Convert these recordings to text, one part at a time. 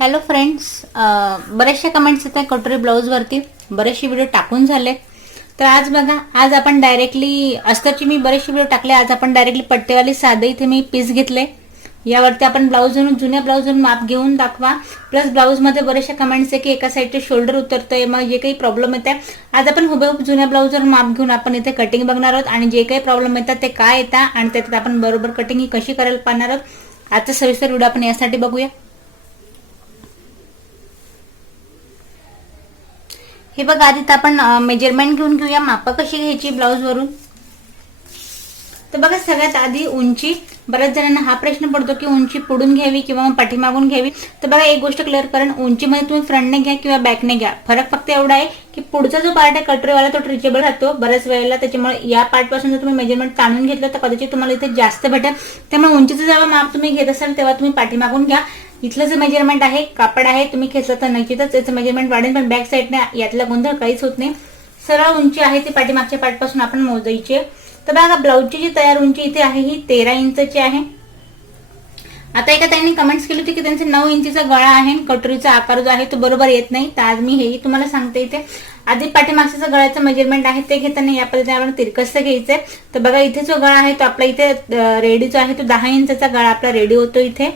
Hello friends, बरेचशा comments येत आहे कटोरी ब्लाऊजवरती. बरेचसे व्हिडिओ टाकून झाले. तर आज बघा, आज आपण डायरेक्टली अस्तरची मी बरेचसे व्हिडिओ टाकले. आज आपण डायरेक्टली पट्टेवाली साधे इथे मी पीस घेतले. यावरती आपण ब्लाऊजवरून जुन्या ब्लाऊजवरून माप घेऊन दाखवा. प्लस ब्लाऊजमध्ये बरेचशा कमेंट्स आहे की एका साईडचे शोल्डर उतरतंय, मग जे काही प्रॉब्लेम येत आहे आज आपण हुबेहूब जुन्या ब्लाऊजवर माप घेऊन आपण इथे कटिंग बघणार आहोत. आणि जे काही प्रॉब्लेम येतात ते काय येतात आणि त्याच्यात आपण बरोबर कटिंग ही कशी करायला पाहणार आहोत. आजचा सविस्तर व्हिडिओ आपण यासाठी बघूया. हे बघा, आधी आपण मेजरमेंट घेऊन घेऊया माप कशी घ्यायची ब्लाऊज वरून. तर बघा, सगळ्यात आधी उंची. बऱ्याच जणांना हा प्रश्न पडतो की उंची पुढून घ्यावी किंवा मग पाठीमागून घ्यावी. तर बघा, एक गोष्ट क्लिअर करा, उंचीमध्ये तुम्ही फ्रंटने घ्या किंवा बॅकने घ्या. फरक फक्त एवढा आहे की पुढचा जो पार्ट आहे कटोरीवाला तो ट्रिचेबल राहतो बऱ्याच वेळेला. त्याच्यामुळे या पार्ट पासून जर तुम्ही मेजरमेंट ताणून घेतलं तर कदाचित तुम्हाला इथे जास्त भेटेल. त्यामुळे उंचीचं जेव्हा माप तुम्ही घेत असाल तेव्हा तुम्ही पाठीमागून घ्या. इथलं जे मेजरमेंट आहे, कापड आहे, तुम्ही खेचलं तर निश्चितच याचं मेजरमेंट वाढेल. पण बॅक साईडने यातला गोंधळ काहीच होत नाही. सरळ उंची आहे ती पाठीमागच्या पार्ट पासून आपण मोजायची आहे. तर बघा, ब्लाऊजची जी तयार उंची इथे आहे ही 13 इंचची आहे. आता एका त्यांनी कमेंट्स केली होती की त्यांचे 9 इंचीचा गळा आहे, कटोरीचा आकार जो आहे तो बरोबर येत नाही. तर आज मी हेही तुम्हाला सांगते. इथे आधी पाठीमागच्या गळ्याचं मेजरमेंट आहे ते घेताना या पद्धतीने आपण तिरकसं घ्यायचंय. तर बघा, इथे जो गळा आहे तो आपला इथे रेडी जो आहे तो 10 इंचचा गळा आपला रेडी होतो. इथे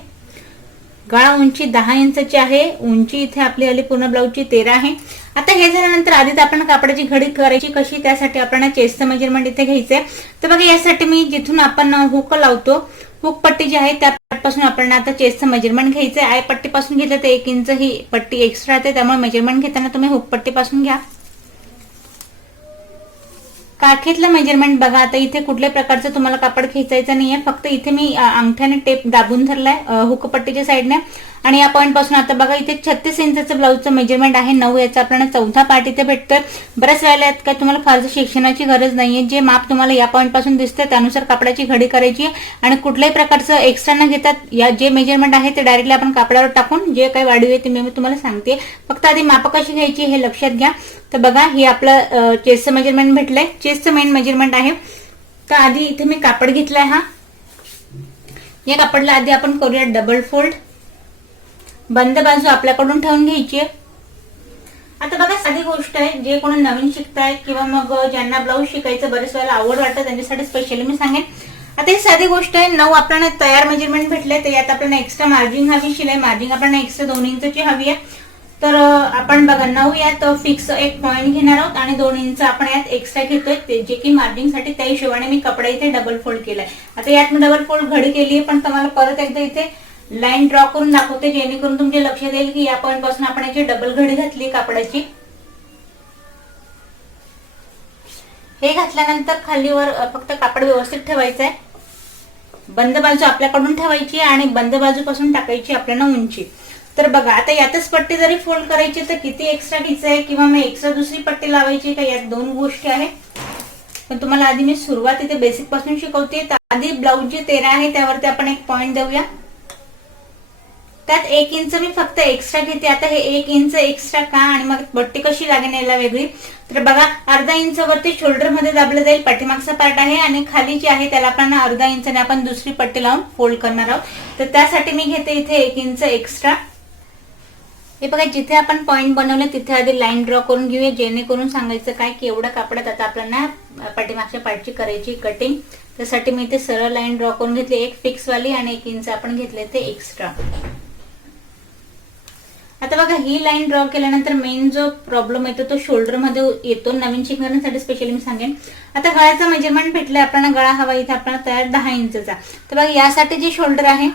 गळा उंची 10 इंचची आहे. उंची इथे आपली आली पूर्ण ब्लाऊजची 13 आहे. आता हे झाल्यानंतर आधीच आपण कापडाची घडी करायची कशी, त्यासाठी आपल्याला चेस्टचं मेजरमेंट इथे घ्यायचंय. तर बघा, यासाठी मी जिथून आपण हुक लावतो, हुक पट्टी जी आहे त्या पासून आपल्याला आता चेस्टचं मेजरमेंट घ्यायचंय. आय पट्टीपासून घेतलं तर 1 इंच ही पट्टी एक्स्ट्रा येते, त्यामुळे मेजरमेंट घेताना तुम्ही हुक पट्टीपासून घ्या. काखेतलं मेजरमेंट बघा, आता इथे कुठल्याही प्रकारचं तुम्हाला कापड खेचायचं नाहीये. फक्त इथे मी अंगठ्याने टेप दाबून धरलाय हुकपट्टीच्या साईडने. आणि या पॉईंट पासून आता बघा, इथे 36 इंचचं ब्लाऊजचं मेजरमेंट आहे. 9 याचा आपल्याला चौथा पार्ट इथे भेटतोय. बऱ्याच वेळेला यात काय तुम्हाला फारसं शिक्षणाची गरज नाहीये. जे माप तुम्हाला या पॉईंट पासून दिसतं त्यानुसार कापडाची घडी करायची. आणि कुठल्याही प्रकारचं एक्स्ट्रा न घेतात या जे मेजरमेंट आहे ते डायरेक्टली आपण कापडावर टाकून जे काही वाढीव आहे ते मी तुम्हाला सांगते. फक्त आधी माप कशी घ्यायची हे लक्षात घ्या. तर बघा, हे आपलं चेस्टचं मेजरमेंट भेटलंय. चेस्टचं मेन मेजरमेंट आहे. तर आधी इथे मी कापड घेतलाय. या कापडला आधी आपण करूया डबल फोल्ड. बंद बाजू आपल्याकडून ठेवून घ्यायची आहे. आता बघा, साधी गोष्ट आहे. जे कोणी नवीन शिकताय किंवा मग ज्यांना ब्लाऊज शिकायचं बरेच वेळेला आवड वाटतं त्यांच्यासाठी स्पेशली मी सांगेन. आता ही साधी गोष्ट आहे. 9 आपल्याला तयार मेजरमेंट भेटले. तर यात आपल्याला एक्स्ट्रा मार्जिन हवी, शिलाई मार्जिन आपल्याला एक्स्ट्रा 2 इंचची हवी आहे. तर आपण बघा, 9 यात फिक्स एक पॉईंट घेणार आहोत आणि 2 इंच आपण यात एक्स्ट्रा घेतोय जे की मार्जिन साठी. त्या हिशोबाने मी कपडा इथे डबल फोल्ड केलाय. आता यात मी डबल फोल्ड घडी केली आहे, पण तुम्हाला परत एकदा इथे लाईन ड्रॉ करून दाखवते जेणेकरून तुमच्या लक्षात येईल की या पॉईंट पासून आपण याची डबल घडी घातली कापडाची. हे घातल्यानंतर खालीवर फक्त कापड व्यवस्थित ठेवायचं आहे. बंद बाजू आपल्याकडून ठेवायची आणि बंद बाजूपासून टाकायची आपल्याला उंची. तर बघा, आता यातच पट्टी जरी फोल्ड करायची तर किती एक्स्ट्रा घ्यायचं आहे किंवा मग एक्स्ट्रा दुसरी पट्टी लावायची का, यात 2 गोष्टी आहेत. पण तुम्हाला आधी मी सुरुवात इथे बेसिक पासून शिकवते. तर आधी ब्लाऊज जे 13 आहे त्यावरती आपण एक पॉईंट देऊया. त्यात 1 इंच मी फक्त एक्स्ट्रा घेते. आता हे 1 इंच एक्स्ट्रा का आणि मग पट्टी कशी लागेल याला वेगळी. तर बघा, अर्धा इंच वरती शोल्डर मध्ये दाबलं जाईल, पाठीमागचा पार्ट आहे. आणि खाली जे आहे त्याला आपण अर्धा इंचाने आपण दुसरी पट्टी लावून फोल्ड करणार आहोत. तर त्यासाठी मी घेते इथे 1 इंच एक्स्ट्रा. हे बघा, जिथे आपण पॉईंट बनवले तिथे आधी लाईन ड्रॉ करून घेऊया, जेणेकरून सांगायचं काय की एवढ्या कापडात आता आपल्याला पाठीमागच्या पार्टची करायची कटिंग. त्यासाठी मी इथे सरळ लाईन ड्रॉ करून घेतली, एक फिक्स वाली आणि 1 इंच आपण घेतले ते एक्स्ट्रा. आता बघा, ही लाईन ड्रॉ केल्यानंतर मेन जो प्रॉब्लेम येतो तो शोल्डर मध्ये येतो. नवीन शिकणाऱ्यांसाठी स्पेशली मी सांगेन. आता गळ्याचा मेजरमेंट भेटलाय आपल्याला. गळा हवा इथे आपल्याला तयार 10 इंचचा. तर बघा, यासाठी जे शोल्डर आहे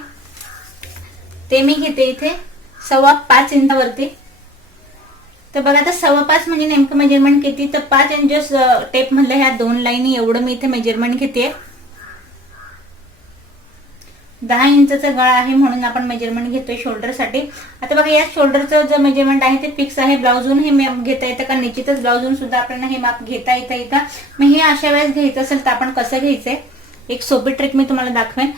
ते मी घेते इथे 5.25 इंचावरती. तर बघा, आता 5.25 म्हणजे नेमकं मेजरमेंट किती, तर 5 इंचेस टेप मधल्या ह्या 2 लाईनी एवढं मी इथे मेजरमेंट घेते. 10 इंचचा गळा आहे म्हणून आपण मेजरमेंट घेतोय शोल्डर साठी. आता बघा, या शोल्डरचं जे मेजरमेंट आहे ते फिक्स आहे. ब्लाऊजून हे माप घेता येतं का, निश्चितच ब्लाऊजून सुद्धा आपल्याला हे माप घेता येतं. मग हे अशा वेळेस घ्यायचं असेल तर आपण कसं घ्यायचंय एक सोपी ट्रिक मी तुम्हाला दाखवेन.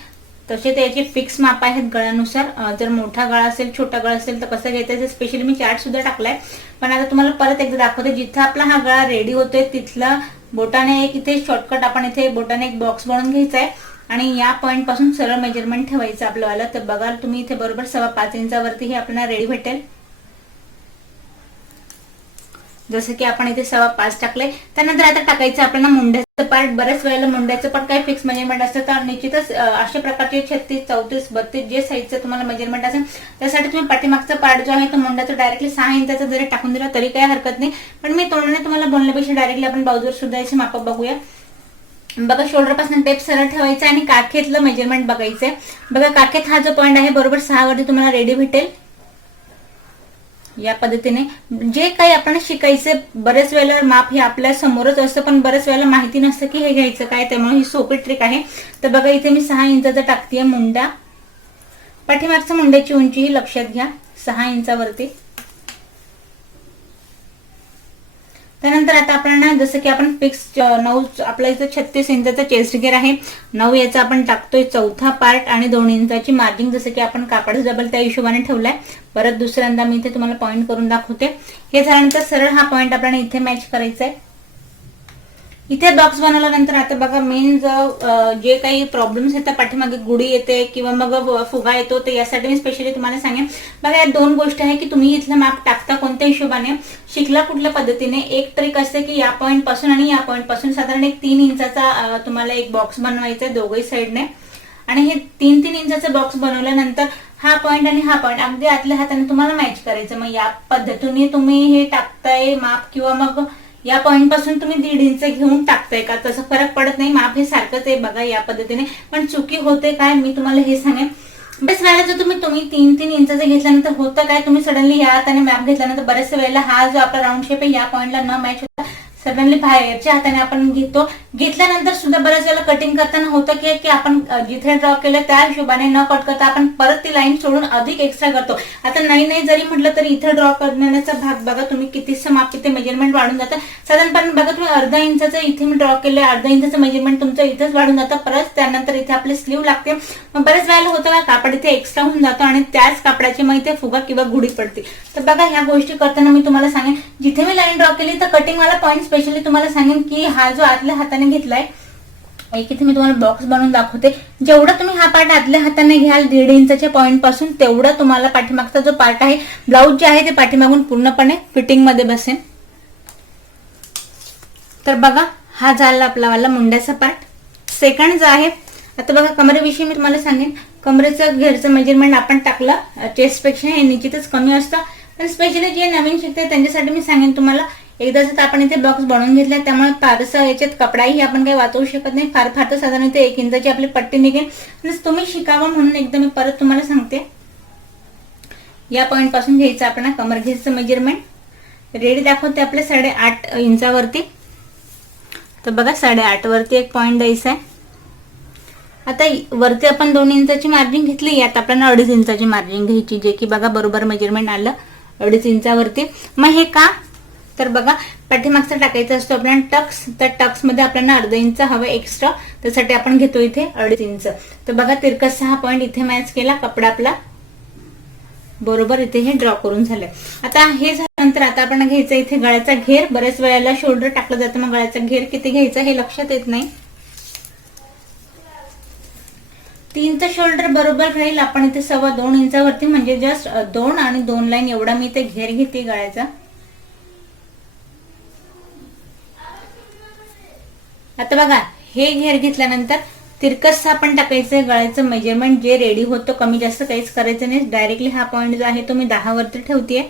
तसे त्याचे फिक्स माप आहेत गळ्यानुसार. जर मोठा गळा असेल, छोटा गळा असेल तर कसं घ्यायचं स्पेशली मी चार्ट सुद्धा टाकलाय. पण आता तुम्हाला परत एकदा दाखवते. जिथं आपला हा गळा रेडी होतोय तिथलं बोटाने एक इथे शॉर्टकट आपण इथे बोटाने एक बॉक्स बनवून घ्यायचा आहे. आणि या पॉइंट पासून सरळ मेजरमेंट ठेवायचं आपल्याला. तर बघा तुम्ही इथे बरोबर 5.25 इंचावरती हे आपल्याला रेडी भेटेल. जसं की आपण इथे 5.25 टाकले. त्यानंतर आता टाकायचं आपल्याला मुंड्याचं पार्ट. बऱ्याच वेळेला मुंड्याचं पण काही फिक्स मेजरमेंट असतं, तर निश्चितच अशा प्रकारचे 36, 34, 32 जे साईजचं तुम्हाला मेजरमेंट असेल त्यासाठी तुम्ही पाठीमागचा पार्ट जो आहे तो मुंड्याचा डायरेक्टली 6 इंचाचा जरी टाकून दिला तरी काही हरकत नाही. पण मी तोंडाने तुम्हाला बोलण्यापेक्षा डायरेक्टली आपण ब्लाऊजवर सुद्धा याचे माप बघूया. बघा शोल्डर पासून टेप सरळ ठेवायचा आणि काखेतलं मेजरमेंट बघायचंय. बघा काखेत हा जो पॉईंट आहे बरोबर 6 वरती तुम्हाला रेडी भेटेल. या पद्धतीने जे काही आपण शिकायचे बरेच वेळेला माप हे आपल्या समोरच असतं, पण बरेच वेळेला माहिती नसतं की हे घ्यायचं काय, त्यामुळे ही सोपी ट्रिक आहे. तर बघा इथे मी 6 इंचाचा टाकतेय मुंडा. पाठीमागच्या मुंड्याची उंची ही लक्षात घ्या 6 इंचावरती. त्यानंतर आता आपल्याला जसं की आपण फिक्स 9 आपल्या इथं 36 इंचाचा चेस्ट घेर आहे, 9 याचा आपण टाकतोय चौथा पार्ट आणि 2 इंचाची मार्जिंग जसं की आपण कापड डबल त्या हिशोबाने ठेवलाय. परत दुसऱ्यांदा मी इथे तुम्हाला पॉईंट करून दाखवते. हे झाल्यानंतर सरळ हा पॉईंट आपल्याला इथे मॅच करायचा आहे. इथे बॉक्स बनवल्यानंतर आता बघा मेन जे काही प्रॉब्लेम्स येतात, पाठीमागे गुढी येते किंवा मग फुगा येतो, तर यासाठी मी स्पेशली तुम्हाला सांगेन. बघा या 2 गोष्टी आहे की तुम्ही इथलं माप टाकता कोणत्या हिशोबाने, शिकला कुठल्या पद्धतीने. एक ट्रिक असते की या पॉईंट पासून आणि या पॉईंट पासून साधारण एक 3 इंचाचा तुम्हाला एक बॉक्स बनवायचा आहे दोघही साईडने. आणि हे 3-3 इंचाचा बॉक्स बनवल्यानंतर हा पॉईंट आणि हा पॉईंट अगदी आतल्या हाताने तुम्हाला मॅच करायचं. मग या पद्धतीने तुम्ही हे टाकताय माप, किंवा मग या पॉईंट पासून तुम्ही 1.5 इंच घेऊन टाकताय का, तसं फरक पडत नाही. माप हे सारखंच आहे बघा या पद्धतीने. पण चुकी होते काय मी तुम्हाला हे सांगेन. बस वेळेला जर तुम्ही 3-3 इंचाचं घेतल्यानंतर होतं काय, तुम्ही सडनली या हाताने मॅप घेतल्यानंतर बऱ्याच वेळेला हा जो आपला राऊंड शेप आहे या पॉईंटला न मॅच होता सडनली बाहेरच्या हाताने आपण घेतल्यानंतर सुद्धा बऱ्याच वेळेला कटिंग करताना होतं की आपण जिथे ड्रॉ केलं त्या हिशोबाने न कट करता आपण परत ती लाईन सोडून अधिक एक्स्ट्रा करतो. आता नाही जरी म्हटलं तरी इथे ड्रॉ करण्याचा भाग बघा तुम्ही कितीचं माप, किती मेजरमेंट वाढून जातं. साधारणपणे बघा तुम्ही अर्धा इंचाचं इथे मी ड्रॉ केलं, अर्धा इंचाचं मेजरमेंट तुमचं इथेच वाढून जातं. परत त्यानंतर इथे आपली स्लीव लागते. मग बऱ्याच वेळेला होतं का कापड इथे एक्स्ट्रा होऊन जातो आणि त्याच कापडाची मग इथे फुगा किंवा गुढी पडते. तर बघा ह्या गोष्टी करताना मी तुम्हाला सांगेन, जिथे मी लाईन ड्रॉ केली तर कटिंग वाला पॉईंट स्पेशली तुम्हाला सांगेन की हा जो आतल्या हाताने घेतलाय, एक इथे मी तुम्हाला बॉक्स बनवून दाखवते. जेवढा तुम्ही हा पार्ट आतल्या हाताने घ्याल 1.5 इंचाच्या पॉईंट पासून, तेवढा तुम्हाला पाठीमागचा जो पार्ट आहे ब्लाऊज जे आहे ते पाठीमागून पूर्णपणे फिटिंग मध्ये बसेल. तर बघा हा झाला आपला वाला मुंड्याचा पार्ट. सेकंड जो आहे, आता बघा कमरेविषयी मी तुम्हाला सांगेन. कमरेचं घेरचं मेजरमेंट आपण टाकलं चेस्ट पेक्षा हे निश्चितच कमी असतं, पण स्पेशली जे नवीन शिकते त्यांच्यासाठी मी सांगेन तुम्हाला. एकदाच आपण इथे बॉक्स बनवून घेतला, त्यामुळे फारसं याच्यात कपडाही आपण काही वाचवू शकत नाही. फार तर साधारण इथे 1 इंचाची आपली पट्टी निघेल. तुम्ही शिकावं म्हणून एकदा मी परत तुम्हाला सांगते. या पॉईंट पासून घ्यायचं आपण कमर घेरचं मेजरमेंट. रेडी दाखवते आपल्या 8.5 इंचावरती. तर बघा 8.5 वरती एक पॉईंट द्यायचा आहे. आता वरती आपण 2 इंचाची मार्जिन घेतली, यात आपल्याला 2.5 इंचाची मार्जिन घ्यायची, जे की बघा बरोबर मेजरमेंट आलं 2.5 इंचावरती. मग हे का, तर बघा पाठीमागचा टाकायचा असतो आपल्याला टक्स, तर टक्स मध्ये आपल्याला अर्धा इंच हवं एक्स्ट्रा, त्यासाठी आपण घेतो इथे 2.5 इंच. तर बघा तिरकस हा पॉईंट इथे मॅच केला, कपडा आपला बरोबर इथे हे ड्रॉ करून झालंय. आता हे झाल्यानंतर आता आपण घ्यायचं इथे गळ्याचा घेर. बऱ्याच वेळेला शोल्डर टाकलं जातं, मग गळ्याचा घेर किती घ्यायचा हे लक्षात येत नाही. 3चं शोल्डर बरोबर राहील आपण इथे 2.25 इंचावरती, म्हणजे जस्ट 2 आणि 2 लाईन एवढा मी इथे घेर घेते गळ्याचा. आता बघा हे घेर घेतल्यानंतर तिरकस आपण टाकायचं गळ्याचं मेजरमेंट जे रेडी होतं. कमी जास्त काहीच करायचं नाही, डायरेक्टली हा पॉईंट जो आहे तो मी 10 वरती ठेवतेय.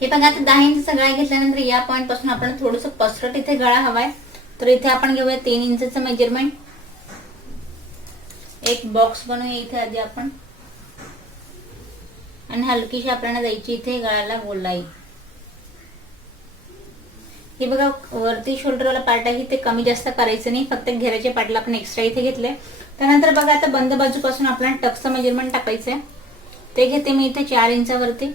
हे बघा आता 10 इंच गळा घेतल्यानंतर या पॉईंट पासून आपण थोडंसं पसरट इथे गळा हवाय, तर इथे आपण घेऊया 3 इंचचं मेजरमेंट. एक बॉक्स बनवूया इथे आधी आपण, आणि हलकीशी आपल्याला द्यायची इथे गळ्याला गोलाई. हे बघा वरती शोल्डरवाला पार्ट आहे ते कमी जास्त करायचं नाही, फक्त घेराच्या पार्टला आपण एक्स्ट्रा इथे घेतले. त्यानंतर बघा आता बंद बाजूपासून आपल्याला टक्सचं मेजरमेंट टाकायचंय, ते घेते मी इथे 4 इंचावरती.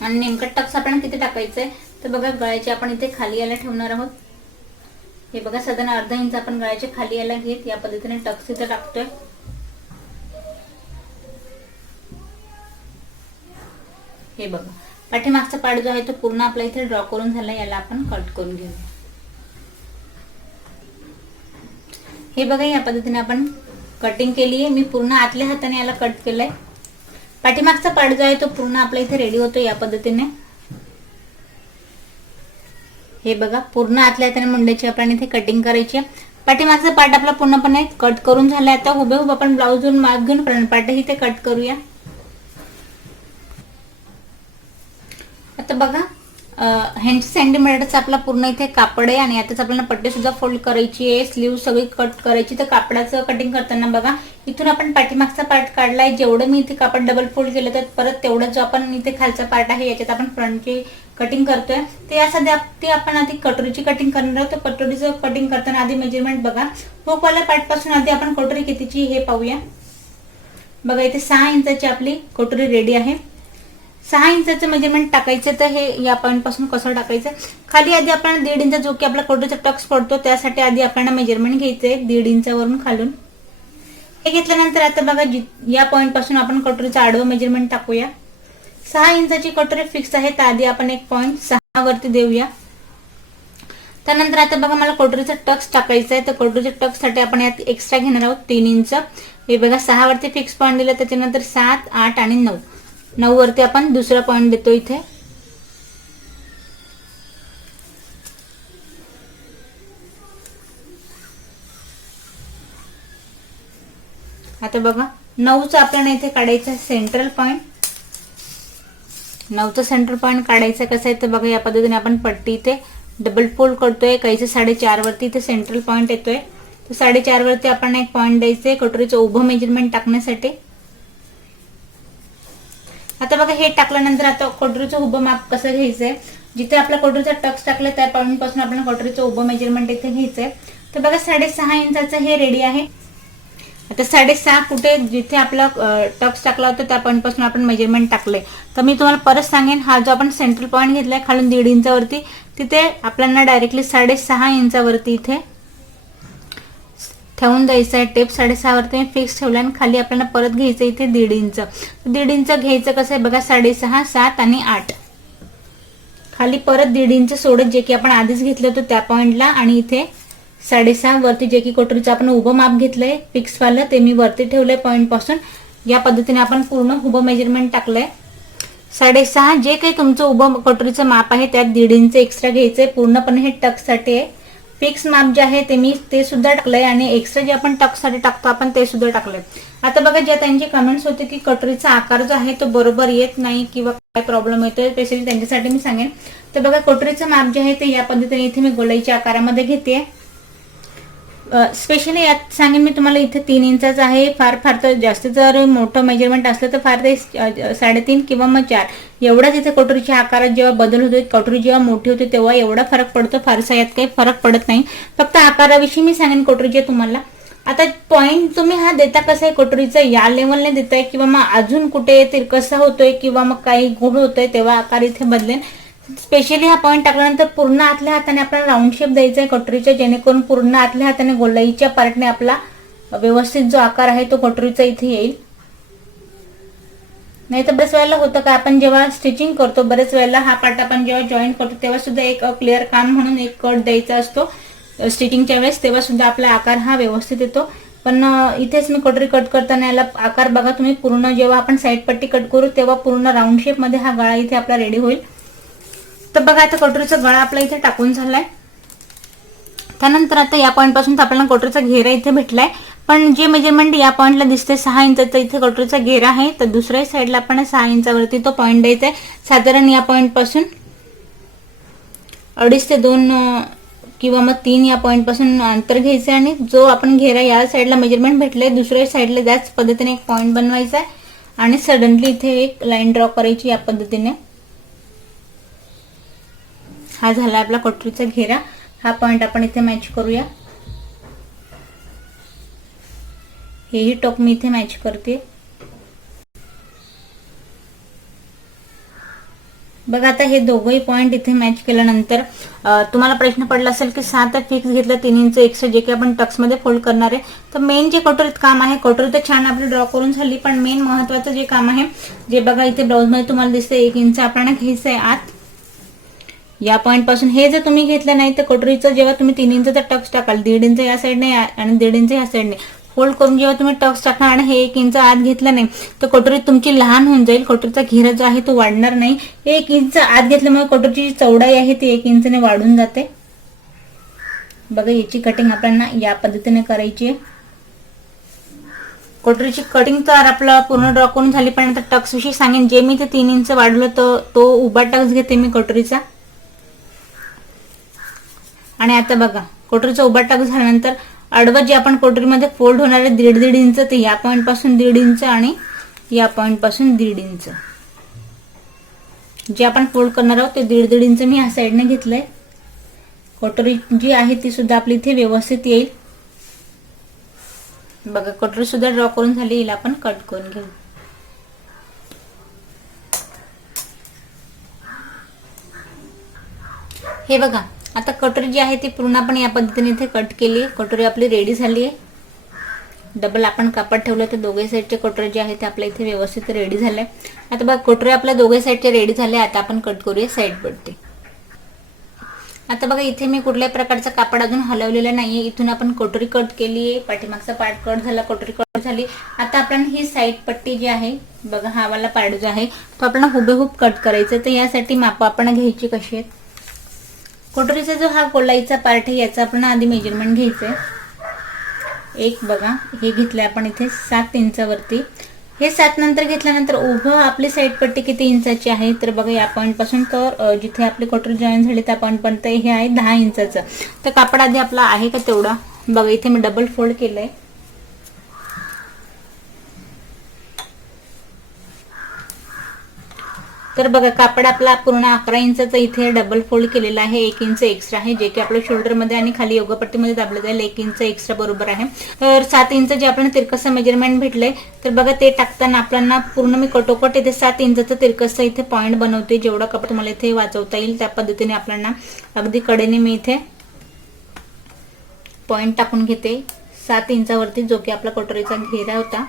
आणि नेमकं टक्स आपण किती टाकायचंय, तर बघा गळ्याचे आपण इथे खाली यायला ठेवणार आहोत. हे बघा साधारण अर्धा इंच आपण गळ्याच्या खाली यायला घेत या पद्धतीने टक्स इथे टाकतोय. हे बघा पाठीमागचा पार्ट जो आहे तो पूर्ण आपला इथे ड्रॉ करून झाला, याला आपण कट करून घेऊया. हे बघा या पद्धतीने आपण कटिंग केली आहे. मी पूर्ण आतल्या हाताने याला कट केलंय. पाठीमागचा पार्ट जो आहे तो पूर्ण आपल्या इथे रेडी होतो या पद्धतीने. हे बघा पूर्ण आतल्या हाताने मुंड्याची आपण इथे कटिंग करायची आहे. पाठीमागचा पार्ट आपला पूर्णपणे कट करून झाला. आता हुबेहूब आपण ब्लाऊजवरून माप घेऊन फ्रंट पार्टही इथे कट करूया. आता बघा 80 सेंटीमीटरचा आपला पूर्ण इथे कापड आहे आणि आताच आपल्याला पट्टी सुद्धा फोल्ड करायची आहे. स्लीव सगळी कट करायची. तर कापडाचं कटिंग करताना बघा इथून आपण पाठीमागचा पार्ट काढलाय. जेवढं मी इथे कापड डबल फोल्ड केलं तर परत तेवढं जो आपण इथे खालचा पार्ट आहे याच्यात आपण फ्रंटची कटिंग करतोय. ते यासाठी आपण आधी कटोरीची कटिंग करणार आहोत. तर कटोरीचं कटिंग करताना आधी मेजरमेंट बघा. हुकवाल्या पार्ट पासून आधी आपण कटोरी कितीची हे पाहूया. बघा इथे 6 इंचाची आपली कटोरी रेडी आहे. 6 इंचाचं मेजरमेंट टाकायचं. तर हे या पॉईंट पासून कसं टाकायचं. खाली आधी आपण 1.5 इंच जो की आपला कटोरीचा टक्स पडतो त्यासाठी आधी आपल्याला मेजरमेंट घ्यायचंय 1.5 इंचावरून खालून. हे घेतल्यानंतर आता बघा या पॉईंट पासून आपण कटोरीचं आडवं मेजरमेंट टाकूया. 6 इंचाची कटोरी फिक्स आहे. तर आधी आपण एक पॉईंट 6 वरती देऊया. त्यानंतर आता बघा मला कटोरीचा टक्स टाकायचा आहे. तर कटोरीच्या टक्स साठी आपण यात एक्स्ट्रा घेणार आहोत 3 इंच. हे बघा 6 वरती फिक्स पॉईंट दिला. त्याच्यानंतर 7, 8 आणि 9 वरती आपण दुसरा पॉईंट देतो इथे. आता बघा 9चा आपल्याला इथे काढायचा सेंट्रल पॉईंट. 9चा सेंट्रल पॉईंट काढायचा कसं आहे तर बघा या पद्धतीने आपण पट्टी इथे डबल फोल्ड करतोय. काहीचे 4.5 वरती इथे सेंट्रल पॉईंट येतोय. तर 4.5 वरती आपण एक पॉईंट द्यायचे कटोरीचं उभं मेजरमेंट टाकण्यासाठी. आता बघा हे टाकल्यानंतर आता कटोरीचं उभं माप कसं घ्यायचंय. जिथे आपला कटोरीचा टक्स टाकला त्या पॉईंट पासून आपण कटोरीचं उभं मेजरमेंट इथे घ्यायचंय. तर बघा 6.5 इंचाचं हे रेडी आहे. आता 6.5 कुठे जिथे आपला टक्स टाकला होता त्या पॉईंट पासून आपण मेजरमेंट टाकलंय. तर मी तुम्हाला परत सांगेन हा जो आपण सेंट्रल पॉईंट घेतलाय खालून 1.5 इंचावरती तिथे आपल्याला डायरेक्टली 6.5 इंचावरती इथे ठेवून द्यायचं आहे. टेप 6.5 वरती फिक्स ठेवला आणि खाली आपल्याला परत घ्यायचं इथे 1.5 इंच. 1.5 इंच घ्यायचं कसं आहे बघा 6.5, 7 आणि 8 खाली परत 1.5 इंच सोडत जे की आपण आधीच घेतलं होतं त्या पॉईंटला आणि इथे 6.5 वरती जे की कटोरीचं आपण उभं माप घेतलंय फिक्स वालं ते मी वरती ठेवलंय पॉईंट पासून. या पद्धतीने आपण पूर्ण उभं मेजरमेंट टाकलंय. 6.5 जे काही तुमचं उभं कटोरीचं माप आहे त्यात 1.5 इंच एक्स्ट्रा घ्यायचंय. पूर्णपणे हे टक्ससाठी आहे. फिक्स माप जे आहे ते मी ते सुद्धा टाकलंय आणि एक्स्ट्रा जे आपण टक्ससाठी टाकतो आपण ते सुद्धा टाकलंय. आता बघा ज्या त्यांचे कमेंट्स होते की कटोरीचा आकार जो आहे तो बरोबर येत नाही किंवा काय प्रॉब्लेम येतोय स्पेशली त्यांच्यासाठी मी सांगेन. तर बघा कटोरीचं माप जे आहे ते या पद्धतीने इथे मी गोलाईच्या आकारामध्ये घेते. स्पेशली यात सांगेन मी तुम्हाला इथे 3 इंचाचं आहे. फार तर जास्त जर मोठं मेजरमेंट असलं तर फार ते 3.5 किंवा मग 4 एवढाच इथे कटोरीच्या आकारात जेव्हा बदल होतो कटोरी जेव्हा मोठी होते तेव्हा एवढा फरक पडतो. फारसा यात काही फरक पडत नाही. फक्त आकाराविषयी मी सांगेन कटोरीचे तुम्हाला. आता पॉईंट तुम्ही हा देता कसं आहे कटोरीचा या लेवलने देताय किंवा मग अजून कुठे तिरकसा होतोय किंवा मग काही गुढ होतोय तेव्हा आकार इथे बदलेन. स्पेशली हा पॉईंट टाकल्यानंतर पूर्ण आतल्या हाताने आपल्याला राऊंड शेप द्यायचा आहे कटोरीच्या जेणेकरून पूर्ण आतल्या हाताने गोलाईच्या पार्टने आपला व्यवस्थित जो आकार आहे तो कटोरीचा इथे येईल. नाही तर बरेच वेळेला होतं का आपण जेव्हा स्टिचिंग करतो बरेच वेळेला हा पार्ट आपण जेव्हा जॉईंट करतो तेव्हा सुद्धा एक क्लिअर काम म्हणून एक कट द्यायचा असतो स्टिचिंगच्या वेळेस तेव्हा सुद्धा आपला आकार हा व्यवस्थित येतो. पण इथेच मी कटोरी कट करताना याला आकार बघा तुम्ही पूर्ण जेव्हा आपण साईड पट्टी कट करू तेव्हा पूर्ण राऊंड शेप मध्ये हा गळा इथे आपला रेडी होईल. तर बघा आता कटोरीचा गळा आपला इथे टाकून झालाय. त्यानंतर आता या पॉईंट पासून आपल्याला कटोरीचा घेरा इथे भेटलाय. पण जे मेजरमेंट या पॉईंटला दिसते 6 इंचाचा इथे कटोरीचा घेरा आहे. तर दुसऱ्या साईडला आपण 6 इंचावरती तो पॉईंट द्यायचा आहे. साधारण या पॉईंट पासून 2.5 ते 2 किंवा मग 3 या पॉईंट पासून अंतर घ्यायचं आणि जो आपण घेरा या साईडला मेजरमेंट भेटलंय दुसऱ्या साईडला त्याच पद्धतीने एक पॉईंट बनवायचा आहे आणि सडनली इथे एक लाईन ड्रॉ करायची या पद्धतीने. हा झाला आपला कटोरीचा घेरा. हा पॉईंट आपण इथे मॅच करूया. हेही टोक मी इथे मॅच करते. बघा आता हे दोघंही पॉईंट इथे मॅच केल्यानंतर तुम्हाला प्रश्न पडला असेल की 7 फिक्स घेतलं 3 इंच एक्स्ट्रा जे की आपण टक्स मध्ये फोल्ड करणार आहे. तर मेन जे कटोरीत काम आहे कटोरी तर छान आपली ड्रॉ करून झाली पण मेन महत्वाचं जे काम आहे जे बघा इथे ब्लाउज मध्ये तुम्हाला दिसतंय 1 इंच आपल्याला घ्यायचं आहे आत. या पॉईंट पासून हे जर तुम्ही घेतलं नाही तर कटोरीचं जेव्हा तुम्ही 3 इंचचा टक्स टाकाल, 1.5 इंच या साईडने आणि 1.5 इंच या साईडने फोल्ड करून जेव्हा तुम्ही टक्स टाकणार आणि हे 1 इंच आत घेतलं नाही तर कटोरी तुमची लहान होऊन जाईल. कटोरीचा घेरा जो आहे तो वाढणार नाही. 1 इंच आत घेतल्यामुळे कटोरीची चौडाई आहे ती 1 इंचने वाढून जाते. बघा याची कटिंग आपल्याला या पद्धतीने करायची आहे. कटोरीची कटिंग तर आपला पूर्ण ड्रॉ करून झाली, पण आता टक्स विषयी सांगेन. जे मी ते 3 इंच वाढवलं तर तो उभा टक्स घेते मी कटोरीचा. आणि आता बघा कटोरीचा उभा टक्स झाल्यानंतर आडवं जे आपण कटोरीमध्ये फोल्ड होणार आहे 1.5 इंच, ते या पॉईंट पासून 1.5 इंच आणि या पॉईंट पासून 1.5 इंच जे आपण फोल्ड करणार आहोत ते 1.5 इंच मी या साईडने घेतलंय. कटोरी जी आहे ती सुद्धा आपली इथे व्यवस्थित येईल. बघा कटोरी सुद्धा ड्रॉ करून झाली, हिला आपण कट करून घेऊ. हे बघा आता कटोरी जी आहे ती पूर्ण आपण या पद्धतीने इथे कट केली आहे. कटोरी आपली रेडी झाली आहे. डबल आपण कापड ठेवलं तर दोघे साईडचे कटोरी जे आहे ते आपल्या इथे व्यवस्थित रेडी झाले. आता बघा कटोरी आपल्या दोघे साईडचे रेडी झाले. आता आपण कट करूया साईड पट्टी. आता बघा इथे मी कुठल्याही प्रकारचा कापड अजून हलवलेला नाहीये. इथून आपण कटोरी कट केली आहे, पाठीमागचा पार्ट कट झाला, कटोरी कट झाली. आता आपण ही साईड पट्टी जी आहे बघा हा वाला पार्ट जो आहे तो आपल्याला हुबेहूब कट करायचा. तर यासाठी माप आपण घ्यायची कशी आहेत. कटोरीचा जो हा गोलाईचा पार्ट आहे याचा आपण आधी मेजरमेंट घ्यायचंय. एक बघा हे घेतलंय आपण इथे 7 इंचावरती. हे 7 नंतर घेतल्यानंतर उभं आपली साईड पट्टी किती इंचाची आहे तर बघा या पॉईंट पासून तर जिथे आपली कटोरी जॉईन झाली त्या पॉईंट पर्यंत हे आहे 10 इंचाचं. तर कापड आधी आपला आहे का तेवढा बघा. इथे मी डबल फोल्ड केलंय. तर बघा कापड आपला पूर्ण 11 इंचाचा इथे डबल फोल्ड केलेला आहे. 1 इंच एक्स्ट्रा आहे जे की आपल्या शोल्डर मध्ये आणि खाली योगापट्टीमध्ये दाबलं जाईल. 1 इंच एक्स्ट्रा बरोबर आहे. तर 7 इंच जे आपल्याला तिरकसं मेजरमेंट भेटलंय तर बघा ते टाकताना आपल्याला पूर्ण मी कटोकट इथे 7 इंचाचं तिरकसं इथे पॉईंट बनवते. जेवढा कापड तुम्हाला इथे वाचवता येईल त्या पद्धतीने आपल्याला अगदी कडेने मी इथे पॉईंट टाकून घेते 7 इंचावरती जो की आपला कटोरीचा घेरा होता.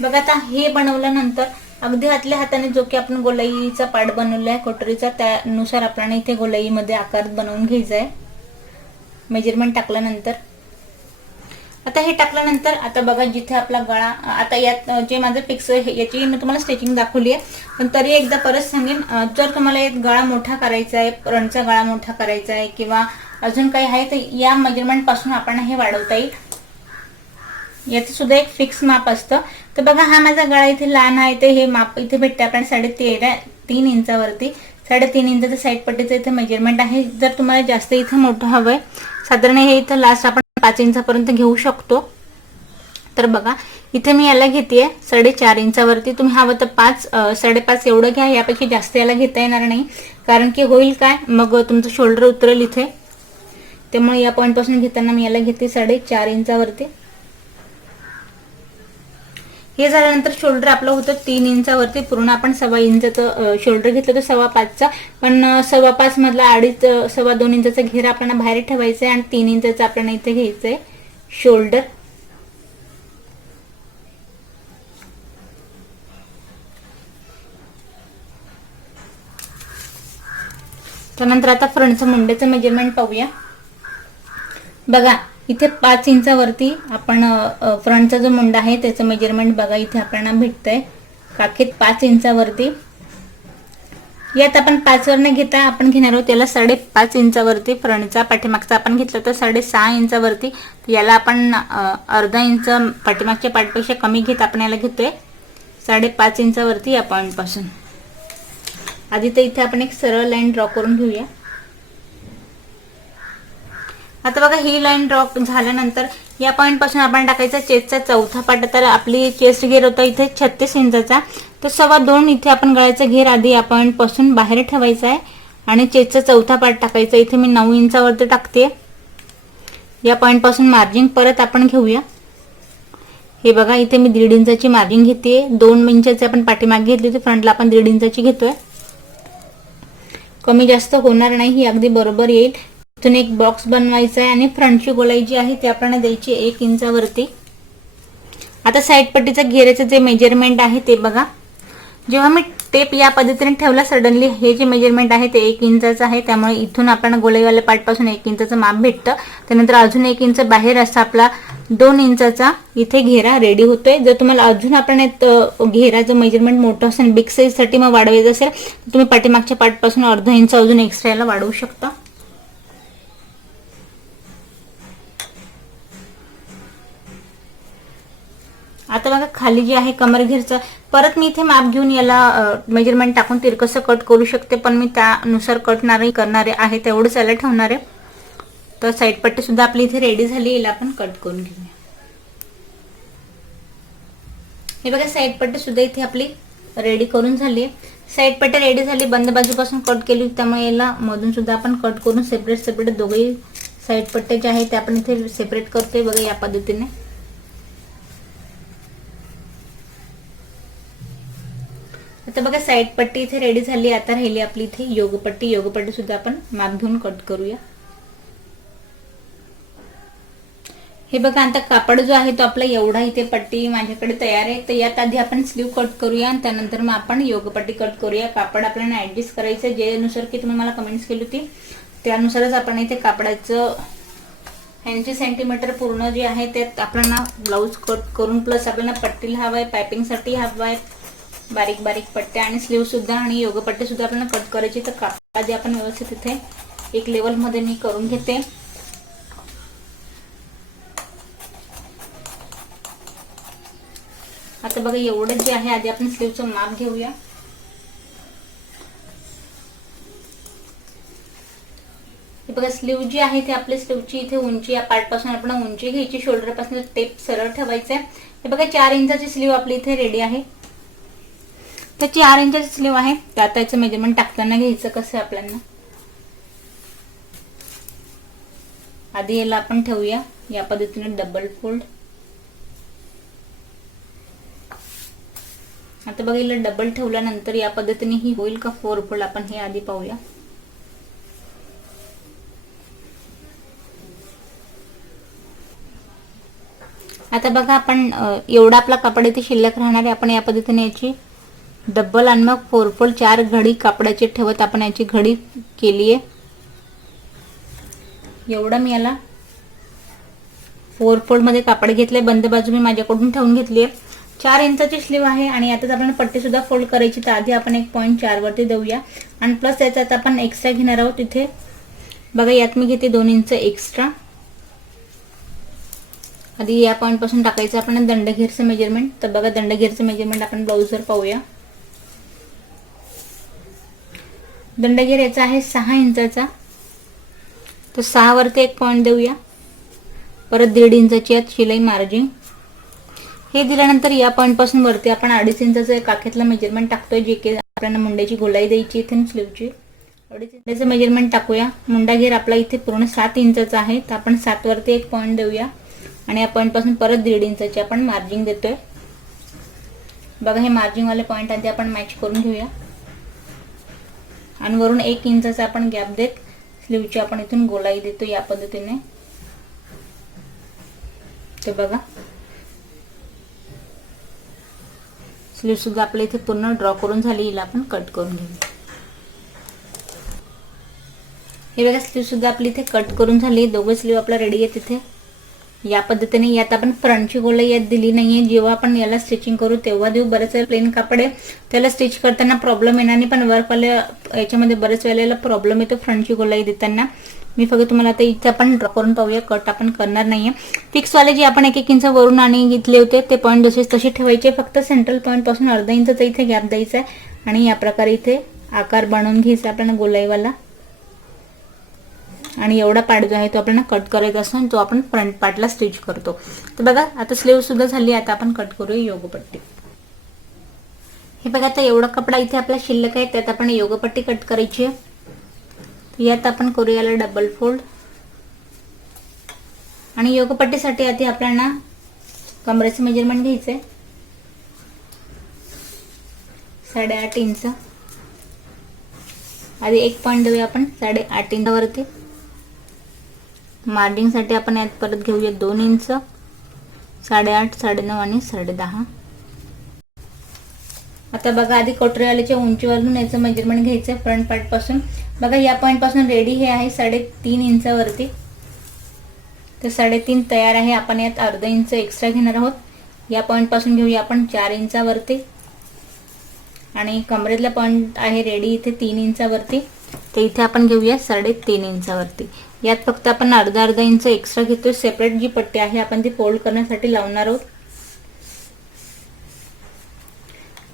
बघा आता हे बनवल्यानंतर अगदी आतल्या हाताने जो की आपण गोलाईचा पार्ट बनवलाय कटोरीचा त्यानुसार आपल्याला इथे गोलाईमध्ये आकार बनवून घ्यायचा आहे मेजरमेंट टाकल्यानंतर. आता हे टाकल्यानंतर आता बघा जिथे आपला गळा आता यात जे माझं फिक्स आहे याची मी तुम्हाला स्टिचिंग दाखवली आहे, पण तरी एकदा परत सांगेन जर तुम्हाला एक गळा मोठा करायचा आहे, फ्रंटचा गळा मोठा करायचा आहे किंवा अजून काही आहे तर या मेजरमेंट पासून आपण हे वाढवता येईल. याचं सुद्धा एक फिक्स माप असतं. तर बघा हा माझा गळा इथे लहान आहे ते हे माप इथे भेटते आपण 3.5 इंचावरती. 3.5 इंचाचं साईड पट्टीचं इथे मेजरमेंट आहे. जर तुम्हाला जास्त इथे मोठं हवंय साधारण हे इथं लास्ट आपण 5 इंचापर्यंत घेऊ शकतो. तर बघा इथे मी याला घेतेय 4.5 इंचावरती. तुम्ही हवं तर 5-5.5 एवढं घ्या. यापेक्षा जास्त याला घेता येणार नाही कारण की होईल काय मग तुमचं शोल्डर उतरेल इथे. त्यामुळे या पॉईंट पासून घेताना मी याला घेते 4.5 इंचावरती. हे झाल्यानंतर शोल्डर आपलं होतं 3 इंचावरती. पूर्ण आपण 1.25 इंचाचं शोल्डर घेतलं तर 5.25चा, पण 5.25 मधला 2.5 इंचाचा घेरा आपल्याला बाहेर ठेवायचा आहे आणि 3 इंचाचं आपल्याला इथे घ्यायचंय शोल्डर. त्यानंतर आता फ्रंटचं मुंड्याचं मेजरमेंट पाहूया. बघा इथे 5 इंचावरती आपण फ्रंटचा जो मुंडा आहे त्याचं मेजरमेंट बघा इथे आपल्याला भेटतंय काखेत 5 इंचावरती. यात आपण 5 वर न घेता आपण घेणार आहोत त्याला 5.5 इंचावरती. फ्रंटचा पाठीमागचा आपण घेतलं तर 6.5 इंचावरती. याला आपण अर्धा इंच पाठीमागच्या पार्टपेक्षा कमी घेत आपण याला घेतोय 5.5 इंचावरती या पॉईंट पासून. आधी तर इथे आपण एक सरळ लाईन ड्रॉ करून घेऊया. आता बघा ही लाईन ड्रॉ झाल्यानंतर या पॉईंट पासून आपण टाकायचा चेस्टचा चौथा पार्ट. तर आपली चेस्ट घेर होता इथे 36 इंचाचा. तर 2.25 इथे आपण गळ्याचा घेर आधी या पॉईंट पासून बाहेर ठेवायचा आहे आणि चेस्टचा चौथा पार्ट टाकायचा. इथे मी 9 इंचावरती टाकते. या पॉईंट पासून मार्जिन परत आपण घेऊया. हे बघा इथे मी 1.5 इंचाची मार्जिन घेते. 2 इंचाची आपण पाठीमागे घेतली तर फ्रंटला आपण 1.5 इंचाची घेतोय. कमी जास्त होणार नाही, ही अगदी बरोबर येईल. इथून एक बॉक्स बनवायचा आहे आणि फ्रंटची गोलाई जी आहे ती आपल्याला द्यायची 1 इंचावरती. आता साईड पट्टीचं घेऱ्याचं जे मेजरमेंट आहे ते बघा जेव्हा मी टेप या पद्धतीने ठेवला सडनली हे जे मेजरमेंट आहे ते 1 इंचाचं आहे, त्यामुळे इथून आपल्याला गोलाईवाल्या पार्टपासून 1 इंचाचं माप भेटतं. त्यानंतर अजून 1 इंच बाहेर असा आपला 2 इंचाचा इथे घेरा रेडी होतोय. जर तुम्हाला अजून आपण घेराचं मेजरमेंट मोठं असेल बिग साईजसाठी मग वाढवायचं असेल तर तुम्ही पाठीमागच्या पार्टपासून अर्धा इंच अजून एक्स्ट्रा याला वाढवू शकता. आता बघा खाली जे आहे कमर घेरचं परत मी इथे माप घेऊन याला मेजरमेंट टाकून तिरकसं कट करू शकते, पण मी त्यानुसार करणारे आहे तेवढंच याला ठेवणार आहे. तर साईड पट्टी सुद्धा आपली इथे रेडी झाली, याला आपण कट करून घेऊया. हे बघा साईड पट्टी सुद्धा इथे आपली रेडी करून झाली आहे. साईड पट्टी रेडी झाली, बंद बाजूपासून कट केली, त्यामुळे याला मधून सुद्धा आपण कट करून सेपरेट दोघेही साईड पट्टे जे आहे ते आपण इथे सेपरेट करतोय. बघा या पद्धतीने. आता बघा साईड पट्टी इथे रेडी झाली. आता राहिली आपली इथे योगपट्टी सुद्धा आपण माप घेऊन कट करूया. हे बघा आता कापड जो आहे तो आपला एवढा इथे पट्टी माझ्याकडे तयार आहे. तर यात आधी आपण स्लीव कट करूया आणि त्यानंतर मग आपण योगपट्टी कट करूया. कापड आपल्याला ऍडजस्ट करायचं जेनुसार की तुम्ही मला कमेंट्स केली होती त्यानुसारच आपण इथे कापडाचं 80 सेंटीमीटर पूर्ण जे आहे ते आपल्याला ब्लाऊज कट करून प्लस आपल्याला पट्टीला हवाय, पायपिंगसाठी हवाय बारीक बारीक पट्ट्या आणि स्लीव सुद्धा आणि योगपट्टी सुद्धा आपल्याला कट करायची. तर कापड आधी आपण व्यवस्थित इथे एक लेवल मध्ये मी करून घेते. आता बघा एवढं जे आहे आधी आपण स्लीवचं माप घेऊया. हे बघा स्लीव जी आहे ते आपली स्लीवची इथे उंची या पार्ट पासून आपण उंची घ्यायची, शोल्डर पासून टेप सरळ ठेवायचा आहे. हे बघा 4 इंचाची स्लीव आपली इथे रेडी आहे. तर 4 इंचाची स्लीव आहे. तर त्याचं मेजरमेंट टाकताना घ्यायचं कसं आपल्याला. आधी याला आपण ठेवूया या पद्धतीने डबल फोल्ड. आता बघा याला डबल ठेवल्यानंतर या पद्धतीने ही होईल का 4 फोल्ड आपण हे आधी पाहूया. आता बघा आपण एवढा आपला कापड इथे शिल्लक राहणार आहे. आपण या पद्धतीने याची डबल आणि मग 4 फोल्ड 4 घडी कापडाची ठेवत आपण याची घडी केली आहे. एवढं मी याला 4 फोल्ड मध्ये कापड घेतले. बंद बाजू मी माझ्याकडून ठेवून घेतली आहे. 4 इंचाची स्लीव आहे आणि आता आपण पट्टी सुद्धा फोल्ड करायची. तर आधी आपण 1.4 वरती देऊया आणि प्लस त्याच्यात आपण एक्स्ट्रा घेणार आहोत. इथे बघा यात मी घेते 2 इंच एक्स्ट्रा. आधी या पॉइंट पासून टाकायचं आपण दंडघेरचं मेजरमेंट. तर बघा दंडघेरचं मेजरमेंट आपण ब्लाऊजवर पाहूया. दंडघेर याचा आहे 6 इंचाचा. तर 6 वरती 1 पॉइंट देऊया. परत 1.5 इंचाची यात शिलाई मार्जिन. हे दिल्यानंतर या पॉइंट पासून वरती आपण 2.5 इंचाचं काखेतलं मेजरमेंट टाकतोय, जे की आपल्याला मुंड्याची गोलाई द्यायची इथे स्लीवची. 2.5 इंचाचं मेजरमेंट टाकूया. मुंडा घेर आपला इथे पूर्ण 7 इंचाचा आहे. तर आपण 7 वरती 1 पॉइंट देऊया आणि या पॉइंट पासून परत 1.5 इंचाची आपण मार्जिन देतोय. बघा हे मार्जिन वाले पॉइंट आधी आपण मॅच करून घेऊया आणि वरून 1 इंचाचा आपण गॅप देत स्लीवची आपण इथून गोलाई देतो या पद्धतीने. ते बघा स्लीव सुद्धा आपल्या इथे पूर्ण ड्रॉ करून झाली. हिला आपण कट करून घेऊ. हे बघा स्लीव सुद्धा आपली इथे कट करून झाली. दोघं स्लीव आपला रेडी आहे तिथे या पद्धतीने. यात आपण फ्रंटची गोलाई यात दिली नाहीये. जेव्हा आपण याला स्टिचिंग करू तेव्हा देऊ. बरेच वेळा प्लेन कापड आहे त्याला स्टिच करताना प्रॉब्लेम येणार नाही, पण वर्कवाल्या याच्यामध्ये बरेच वेळेला प्रॉब्लेम येतो फ्रंटची गोलाई देताना. मी फक्त तुम्हाला आता इथे आपण ड्रॉ करून पाहूया. कट आपण करणार नाहीये. फिक्सवाले जे आपण 1 इंच वरून आणि घेतले होते ते पॉईंट जसेच तसे ठेवायचे. फक्त सेंट्रल पॉईंट पासून अर्धा इंचचा इथे गॅप द्यायचा आहे आणि या प्रकारे इथे आकार बनवून घ्यायचा आपल्याला गोलाईवाला. आणि एवढा पार्ट जो आहे तो आपल्याला कट करायचा असतो तो आपण फ्रंट पार्टला स्टिच करतो. तर बघा आता स्लीव सुद्धा झाली. आता आपण कट करूया योगपट्टी. हे बघा आता एवढा कपडा इथे आपला शिल्लक आहे त्यात आपण योगपट्टी कट करायची आहे. यात आपण करूया याला डबल फोल्ड आणि योगपट्टीसाठी आधी आपल्याला कमरेचं मेजरमेंट घ्यायचंय 8.5 इंच. आधी 1 पॉइंट देऊया आपण 8.5 इंचावरती. मार्जिंग साठी आपण यात परत घेऊया 2 इंच, 8.5, 9.5 आणि 10.5. आता बघा आधी कटोरीवाल्याच्या उंचीवरून याचं मेजरमेंट घ्यायचं आहे फ्रंट पार्ट पासून. बघा या पॉईंट पासून रेडी हे आहे 3.5 इंचावरती. तर 3.5 तयार आहे. आपण यात अर्धा इंच एक्स्ट्रा घेणार आहोत. या पॉईंट पासून घेऊया आपण 4 इंचावरती आणि कमरेतला पॉईंट आहे रेडी इथे 3 इंचावरती. तर इथे आपण घेऊया 3.5 इंचावरती. यात फक्त आपण अर्धा इंच एक्स्ट्रा घेतोय. सेपरेट जी पट्टी आहे आपण ती फोल्ड करण्यासाठी लावणार आहोत.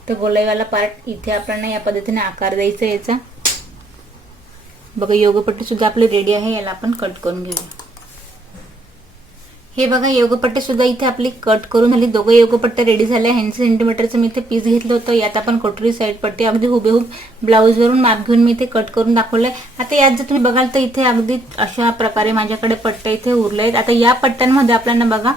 तर गोलाईवाला पार्ट इथे आपल्याला या पद्धतीने आकार द्यायचा याचा. बघा योगपट्टी सुद्धा आपली रेडी आहे. याला आपण कट करून घेऊया. हे बघा योगपट्टी सुद्धा इथे आपली कट करून झाली. दोघं योगपट्ट्या रेडी झाल्या. 80 सेंटीमीटरचं मी इथे पीस घेतलं होतं. यात आपण कटोरी साईड पट्टी अगदी हुबेहूब ब्लाऊजवरून माप घेऊन मी इथे कट करून दाखवलंय. आता यात जर तुम्ही बघाल तर इथे अगदी अशा प्रकारे माझ्याकडे पट्ट्या इथे उरल्या आहेत. आता या पट्ट्यांमध्ये आपल्याला बघा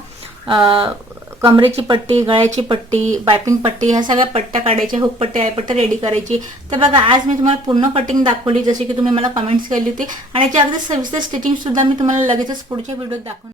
कमरेची पट्टी, गळ्याची पट्टी, पायपिंग पट्टी ह्या सगळ्या पट्ट्या काढायच्या. हुक पट्टी, आय पट्टी रेडी करायची. तर बघा आज मी तुम्हाला पूर्ण कटिंग दाखवली जशी की तुम्ही मला कमेंट्स केली होती आणि याची अगदी सविस्तर स्टिचिंग सुद्धा मी तुम्हाला लगेचच पुढच्या व्हिडिओत दाखवणार.